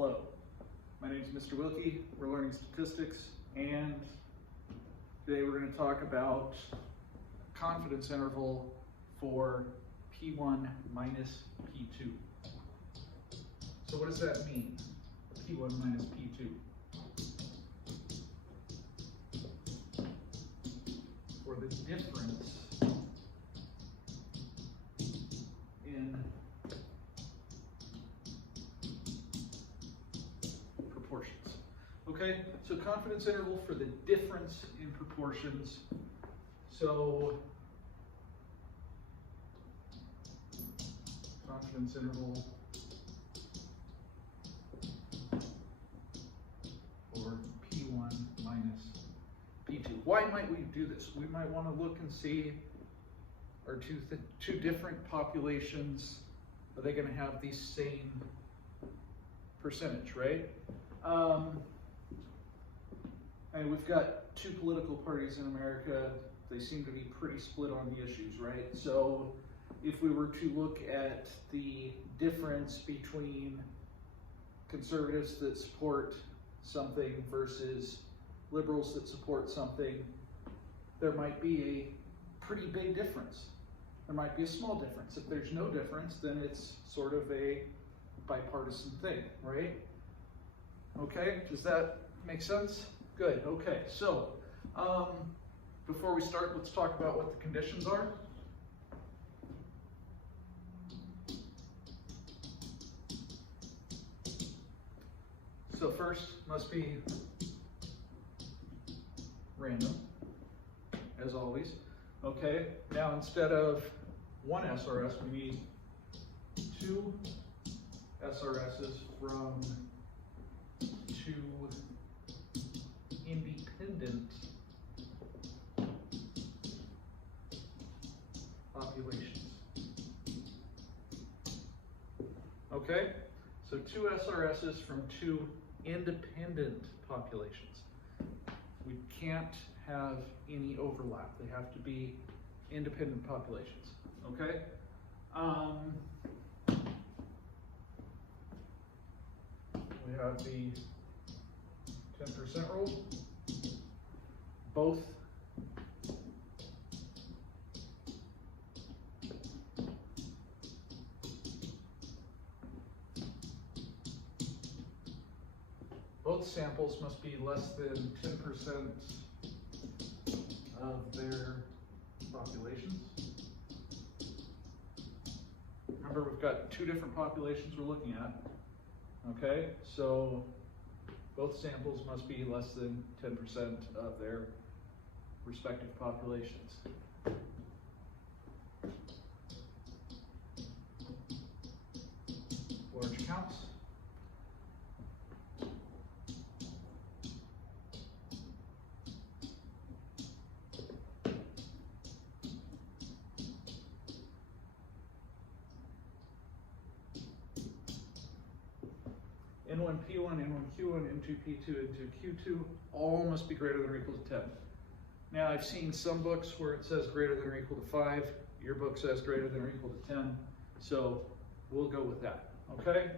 Hello, my name is Mr. Wilke. We're learning statistics, and today we're going to talk about confidence interval for P1 minus P2. So what does that mean, P1 minus P2? For the difference in proportions. Okay, so confidence interval for the difference in proportions. So confidence interval for P1 minus P2. Why might we do this? We might want to look and see, are two different populations, are they going to have the same percentage, right? And we've got two political parties in America. They seem to be pretty split on the issues, right? So if we were to look at the difference between conservatives that support something versus liberals that support something, there might be a pretty big difference. There might be a small difference. If there's no difference, then it's sort of a bipartisan thing, right? Okay, does that make sense? Good, okay. So, before we start, let's talk about what the conditions are. So first, must be random, as always. Okay, now instead of one SRS, we need two SRSs from two independent populations. Okay, so two SRSs from two independent populations. We can't have any overlap. They have to be independent populations, okay? We have the 10% rule. Both samples must be less than 10% of their populations. Remember, we've got two different populations we're looking at. Okay, so both samples must be less than 10% of their respective populations. Large counts. N1 P1, N1 Q1, N2 P2, N2 Q2, all must be greater than or equal to 10. Now I've seen some books where it says greater than or equal to 5. Your book says greater than or equal to 10. So we'll go with that, okay?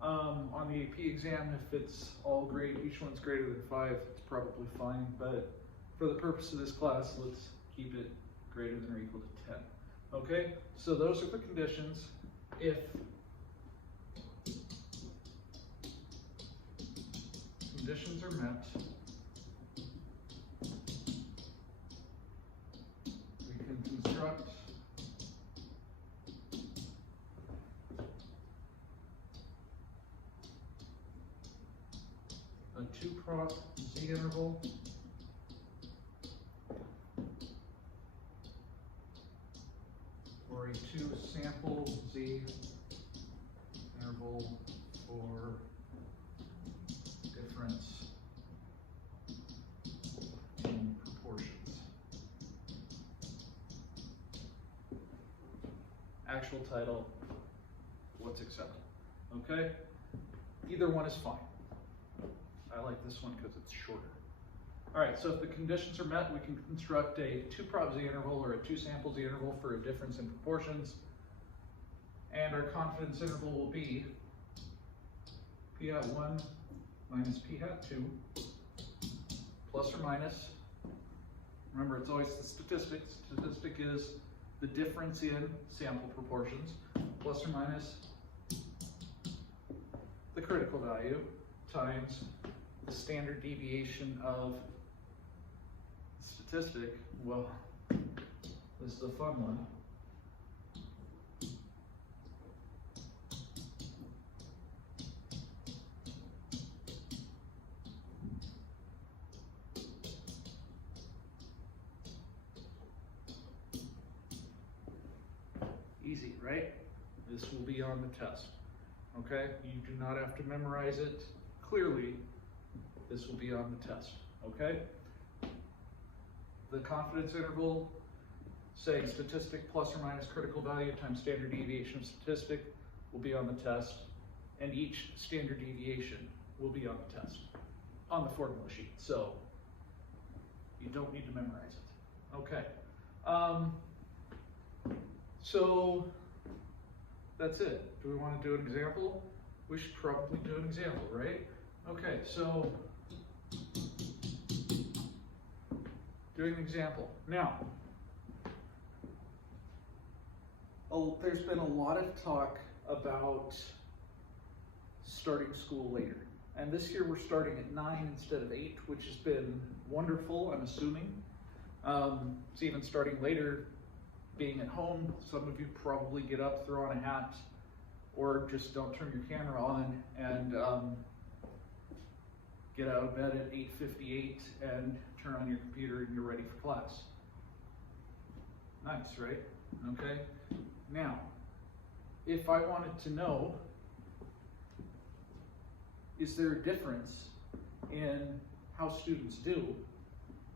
On the AP exam, if it's all great, each one's greater than 5, it's probably fine. But for the purpose of this class, let's keep it greater than or equal to 10. Okay, so those are the conditions. If conditions are met, we can construct a two-prop Z interval or a two-sample Z interval for difference in proportions. Actual title, what's acceptable, okay? Either one is fine. I like this one because it's shorter. All right, so if the conditions are met, we can construct a two-prop Z interval or a two-sample Z interval for a difference in proportions. And our confidence interval will be p hat 1 minus p hat 2, plus or minus. Remember, it's always the statistic. Statistic is the difference in sample proportions, plus or minus the critical value times the standard deviation of the statistic. Well, this is a fun one. Easy, right? This will be on the test. Okay? You do not have to memorize it. Clearly, this will be on the test. Okay? The confidence interval, saying statistic plus or minus critical value times standard deviation of statistic, will be on the test. And each standard deviation will be on the test, on the formula sheet. So, you don't need to memorize it. Okay. So that's it. Do we want to do an example? We should probably do an example, right? Okay, so doing an example. Now, there's been a lot of talk about starting school later. And this year we're starting at 9 instead of 8, which has been wonderful, I'm assuming. It's even starting later. Being at home, some of you probably get up, throw on a hat, or just don't turn your camera on and get out of bed at 8:58 and turn on your computer and you're ready for class. Nice, right? Okay. Now, if I wanted to know, is there a difference in how students do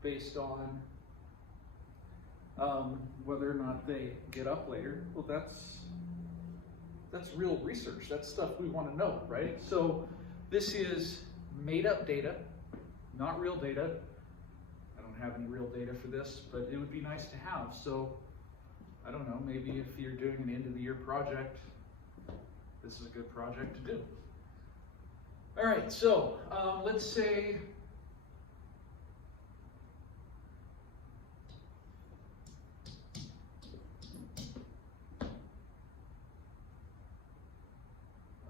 based on whether or not they get up later? Well, that's real research. That's stuff we want to know, right? So this is made up data, not real data. I don't have any real data for this, but it would be nice to have. So I don't know, maybe if you're doing an end of the year project, this is a good project to do. All right, so let's say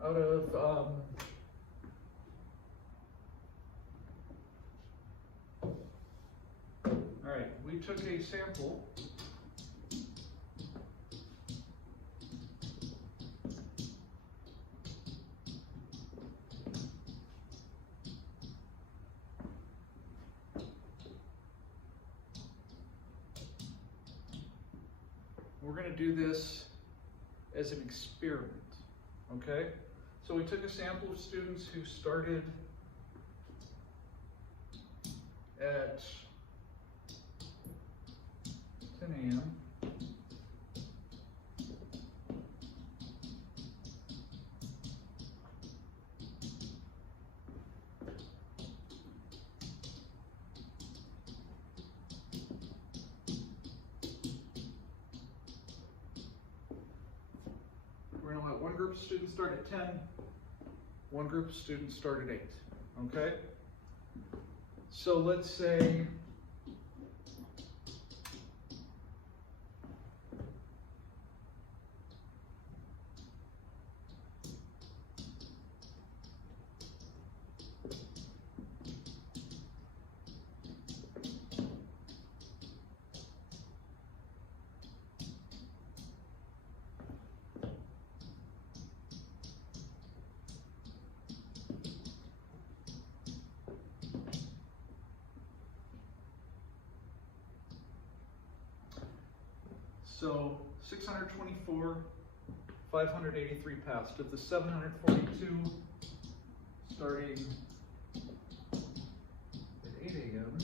out of all right, we took a sample we're going to do this as an experiment, okay? So we took a sample of students who started at 10 a.m. We're going to let one group of students start at 10, one group of students start at 8, okay? So let's say so 624, 583 passed. Of the 742 starting at 8 a.m.,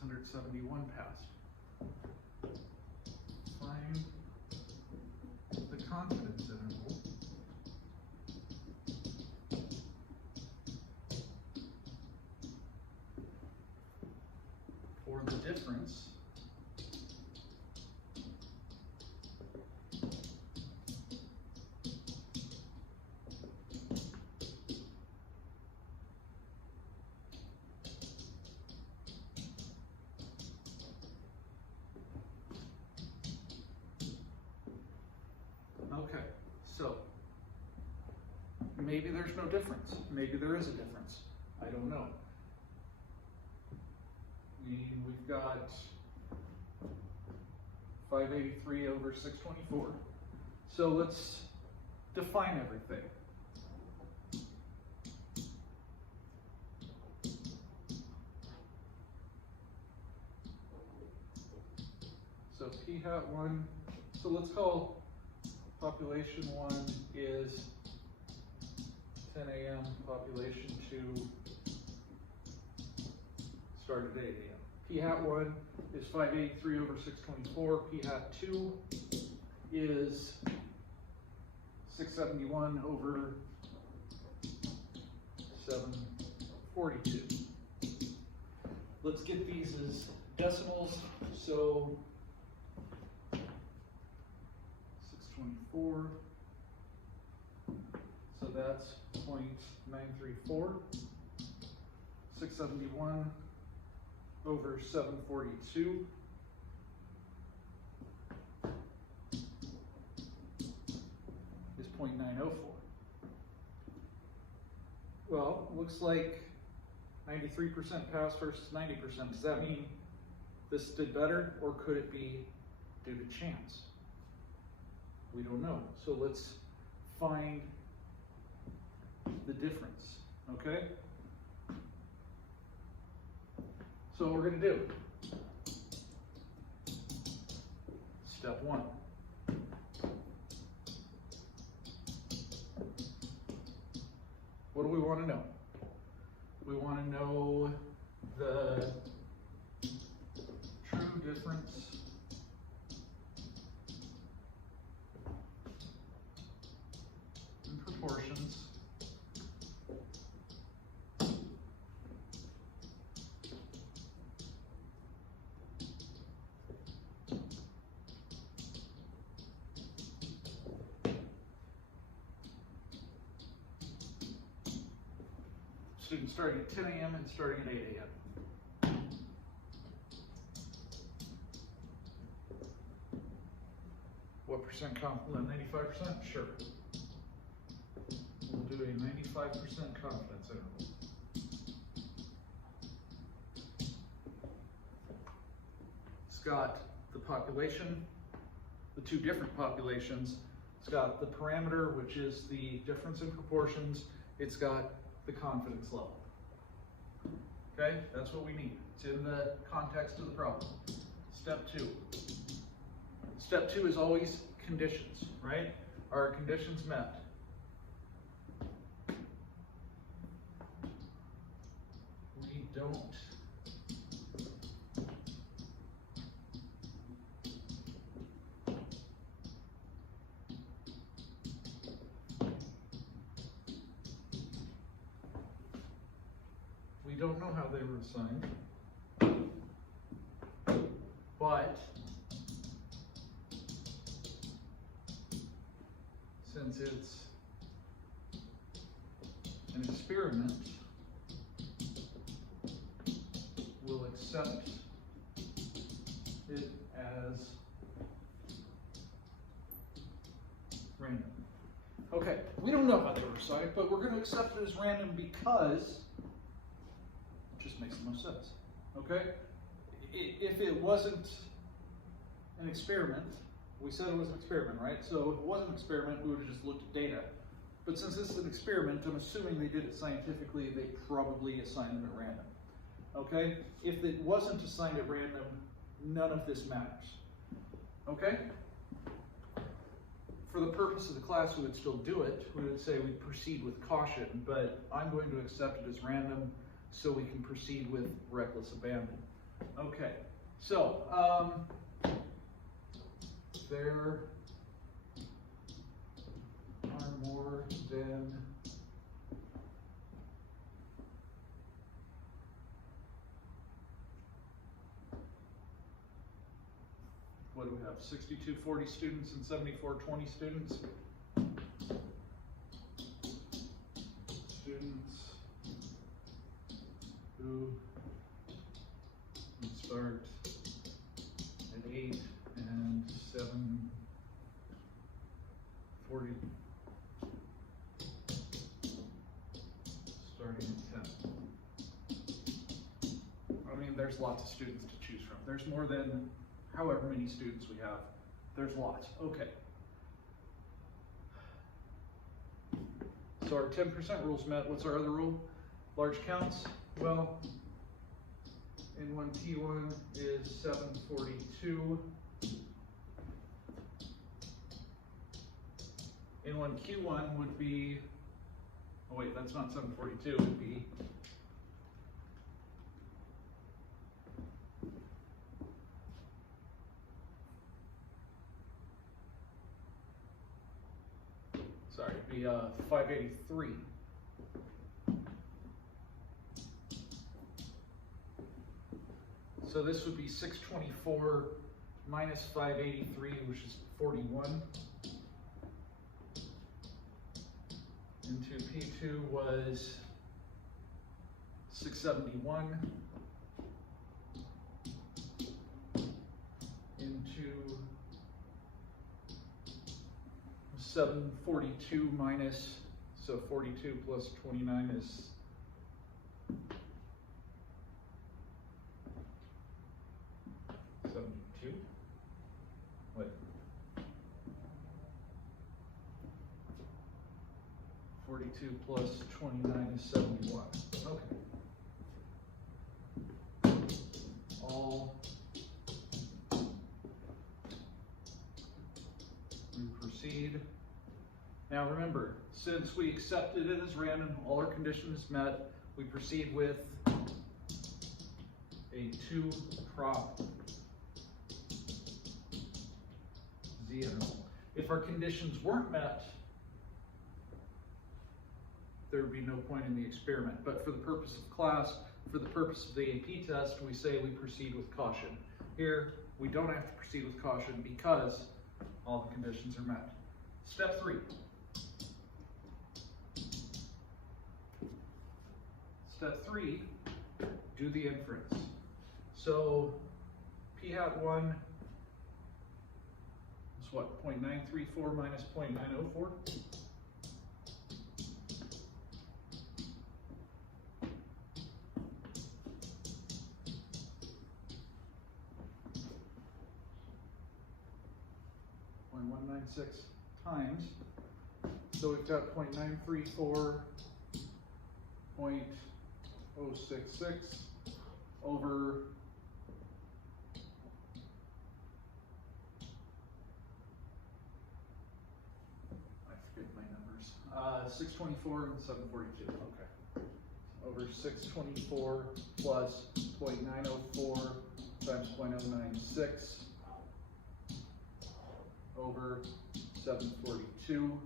$671 passed. Find the confidence interval Okay, so maybe there's no difference. Maybe there is a difference. I don't know. We've got 583 over 624. So let's define everything. So p hat 1, so let's call population 1 is 10 a.m., population 2 started at 8 a.m. P hat 1 is 583 over 624. P hat 2 is 671 over 742. Let's get these as decimals. So 624. So that's 0.934. 671 over 742 is 0.904. Well, looks like 93% pass versus 90%. Does that mean this did better, or could it be due to chance? We don't know. So let's find the difference, okay? So what we're going to do, step 1. What do we want to know? We want to know the true difference in proportions students starting at 10 a.m. and starting at 8 a.m. What percent confidence? 95%? Sure. We'll do a 95% confidence interval. It's got the population, the two different populations. It's got the parameter, which is the difference in proportions. It's got the confidence level. Okay, that's what we need. It's in the context of the problem. Step 2. Step 2 is always conditions, right? Are conditions met? We don't know how they were assigned, but since it's an experiment, we'll accept it as random. Okay, we don't know how they were assigned, but we're going to accept it as random because makes the most sense. Okay? If it wasn't an experiment, we said it was an experiment, right? So if it wasn't an experiment, we would have just looked at data. But since this is an experiment, I'm assuming they did it scientifically, they probably assigned them at random. Okay? If it wasn't assigned at random, none of this matters. Okay? For the purpose of the class, we would still do it. We would say we'd proceed with caution, but I'm going to accept it as random so we can proceed with reckless abandon. Okay, so there are more than what do we have? 6240 students and 7420 students. Students who start at 8 and 40, starting at 10. I mean, there's lots of students to choose from. There's more than however many students we have. There's lots. Okay. So our 10% rule's met. What's our other rule? Large counts. Well, N1 T1 is 742. N1 Q1 would be, oh wait, that's not 742, it would be sorry, it'd be 583. So this would be 624 minus 583, which is 41. Into P2 was 671. Into 742 minus, so 42 plus 29 is 72. What? 42 plus 29 is 71. Okay. All we proceed. Now remember, since we accepted it as random, all our conditions met, we proceed with a 2-prop Z interval. If our conditions weren't met, there would be no point in the experiment. But for the purpose of class, for the purpose of the AP test, we say we proceed with caution. Here, we don't have to proceed with caution because all the conditions are met. Step 3. Step 3, do the inference. So P hat 1 is what, 0.934 minus 0.904? times. So we've got 0.934, 0.066 over I forget my numbers. 624 and 742. Okay. Over 624 plus 0.904 times 0.096 over 742.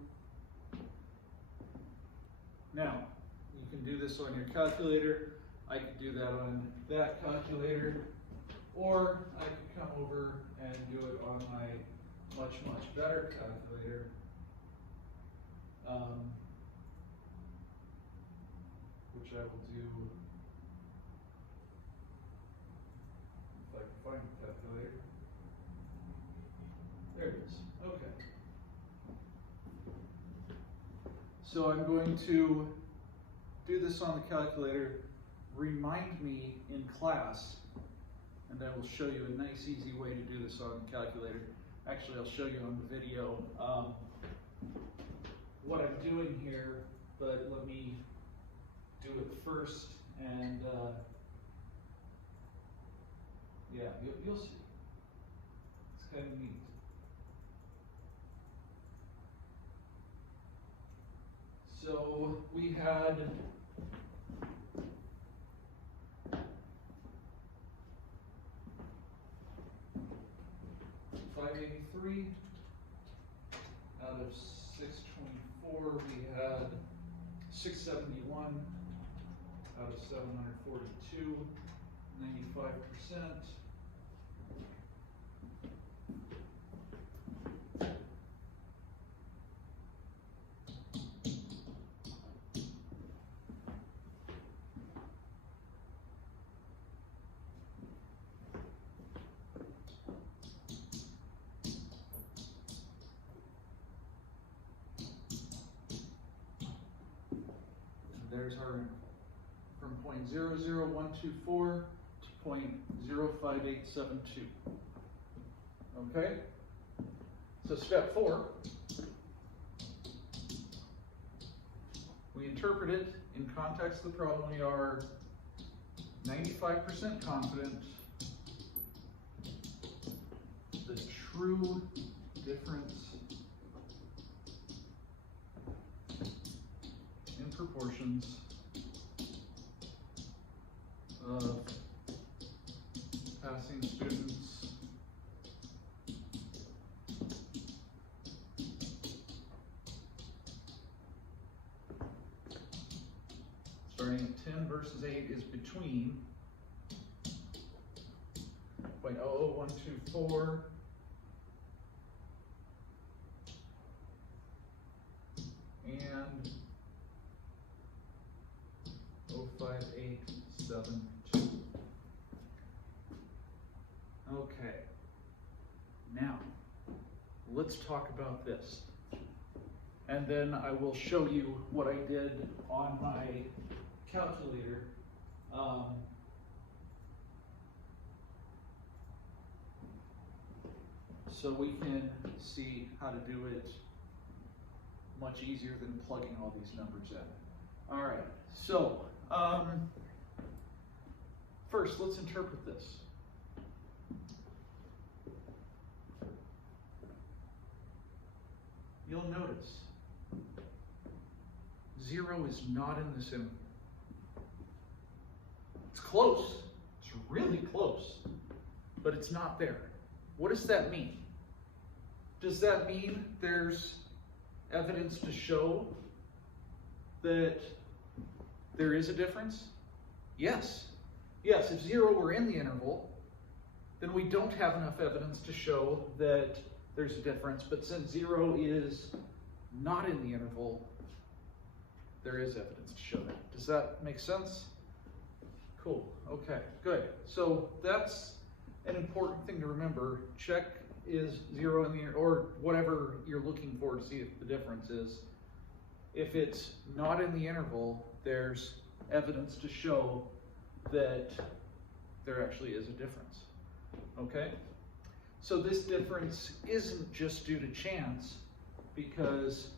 Now, you can do this on your calculator. I could do that on that calculator, or I could come over and do it on my much, much better calculator. Which I will do if I can find the calculator. There it is. Okay. So I'm going to do this on the calculator. Remind me in class, and I will show you a nice, easy way to do this on the calculator. Actually, I'll show you on the video what I'm doing here, but let me do it first, and yeah, you'll see. It's kind of neat. So we had 583 out of 624. We had 671 out of 742, 95%. there's our interval. From 0.00124 to 0.05872. Okay? So step 4, we interpret it in context of the problem. We are 95% confident the true difference in proportions of passing students starting at 10 versus 8 is between 0.00124 and 05872. Okay, now let's talk about this. And then I will show you what I did on my calculator. So we can see how to do it much easier than plugging all these numbers in. All right, so first let's interpret this. You'll notice 0 is not in this interval. It's close, it's really close, but it's not there. What does that mean? Does that mean there's evidence to show that there is a difference? Yes. Yes, if 0 were in the interval, then we don't have enough evidence to show that there's a difference, but since 0 is not in the interval, there is evidence to show that. Does that make sense? Cool, okay, good. So that's an important thing to remember. Check is 0 in the interval, or whatever you're looking for to see if the difference is. If it's not in the interval, there's evidence to show that there actually is a difference, okay? So this difference isn't just due to chance because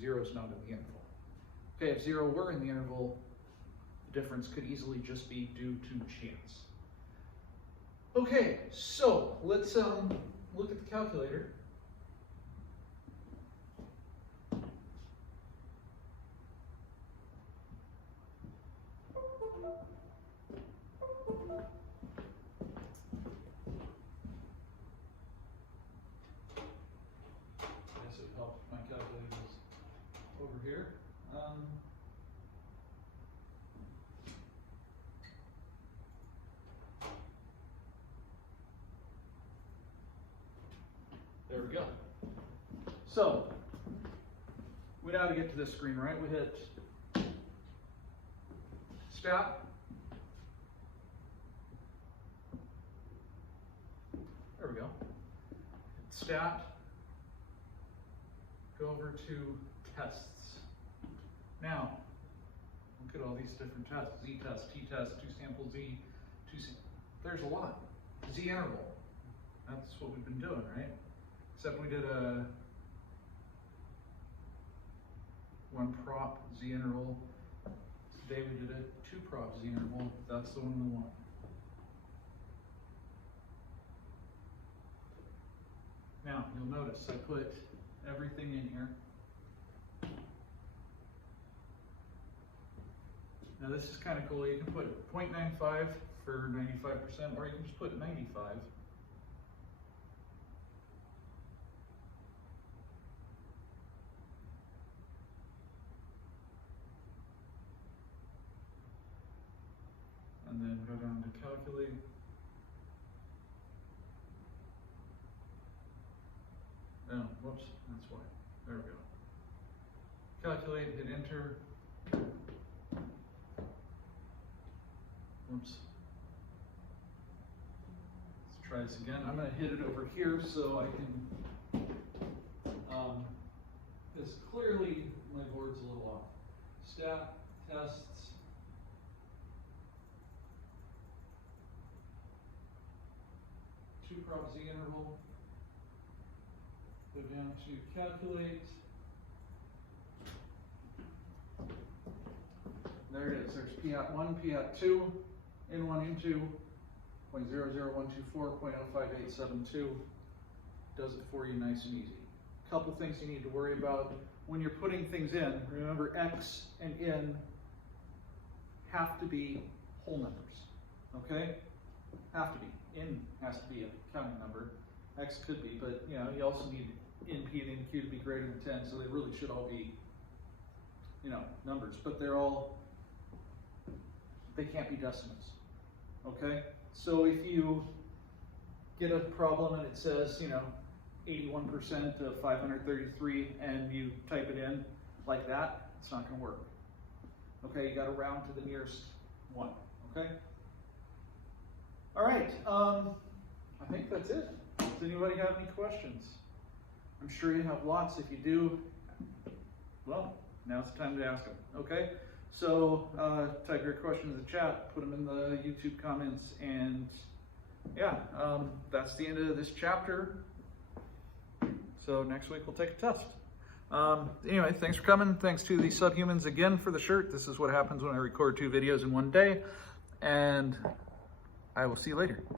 0 is not in the interval. Okay, if 0 were in the interval, the difference could easily just be due to chance. Okay, so let's look at the calculator. Here. There we go. So, we know how to get to this screen, right? We hit stat. There we go. Stat. Go over to tests. Now, look at all these different tests. Z-test, T-test, 2-sample Z, there's a lot. Z-interval, that's what we've been doing, right? Except we did a 1-prop Z-interval. Today we did a 2-prop Z-interval. That's the one we want. Now, you'll notice I put everything in here. Now this is kind of cool. You can put 0.95 for 95%, or you can just put 95. And then go down to calculate. Oh, whoops, that's why. There we go. Calculate, hit enter. Oops. Let's try this again. I'm going to hit it over here so I can, because clearly my board's a little off. Stat, tests. Two prop Z interval. Go down to calculate. There it is. There's P at 1, P at 2, N1, N2, 0.00124, 0.05872. Does it for you nice and easy. Couple things you need to worry about when you're putting things in. Remember, X and N have to be whole numbers, okay? Have to be. N has to be a counting number. X could be, but you know, you also need NP and NQ to be greater than 10, so they really should all be, you know, numbers, but they can't be decimals, okay? So if you get a problem and it says, you know, 81% of 533 and you type it in like that, it's not going to work. Okay, you got to round to the nearest one. Okay. All right. I think that's it. Does anybody have any questions? I'm sure you have lots. If you do, well, now's the time to ask them. Okay. So type your questions in the chat, put them in the YouTube comments, and yeah, that's the end of this chapter. So next week we'll take a test. Anyway, thanks for coming. Thanks to the Subhumans again for the shirt. This is what happens when I record 2 videos in one day. And I will see you later.